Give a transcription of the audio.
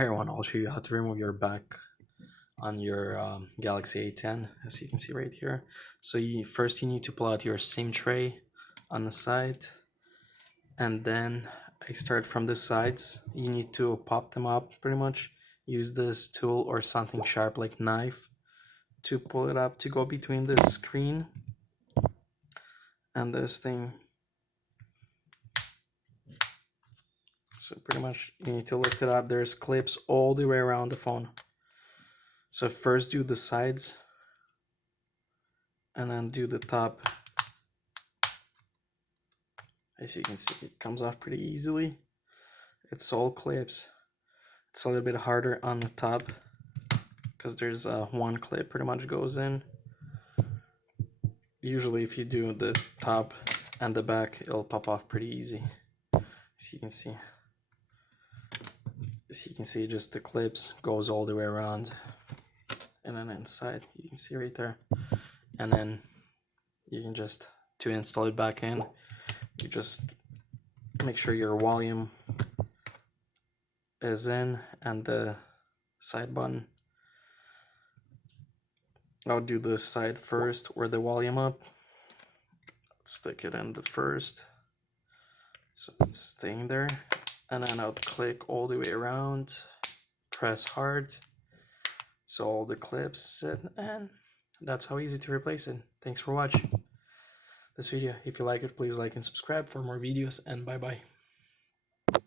higher one, I'll show you how to remove your back on your Galaxy A10, as you can see right here. So first you need to pull out your SIM tray on the side, and then I start from the sides. You need to pop them up pretty much. Use this tool or something sharp like knife to pull it up to go between the screen and this thing. So pretty much you need to lift it up. There's clips all the way around the phone. So first do the sides and then do the top. As you can see, it comes off pretty easily. It's all clips. It's a little bit harder on the top because there's one clip pretty much goes in. Usually if you do the top and the back, it'll pop off pretty easy. As you can see. As you can see, just the clips goes all the way around. And then inside, you can see right there. And then you can just, to install it back in, you just make sure your volume is in and the side button. I'll do the side first or the volume up. Stick it in the first, so it's staying there, and then I'll click all the way around, press hard so all the clips sit, and that's how easy to replace it. Thanks for watching this video. If you like it, please like and subscribe for more videos, and bye bye.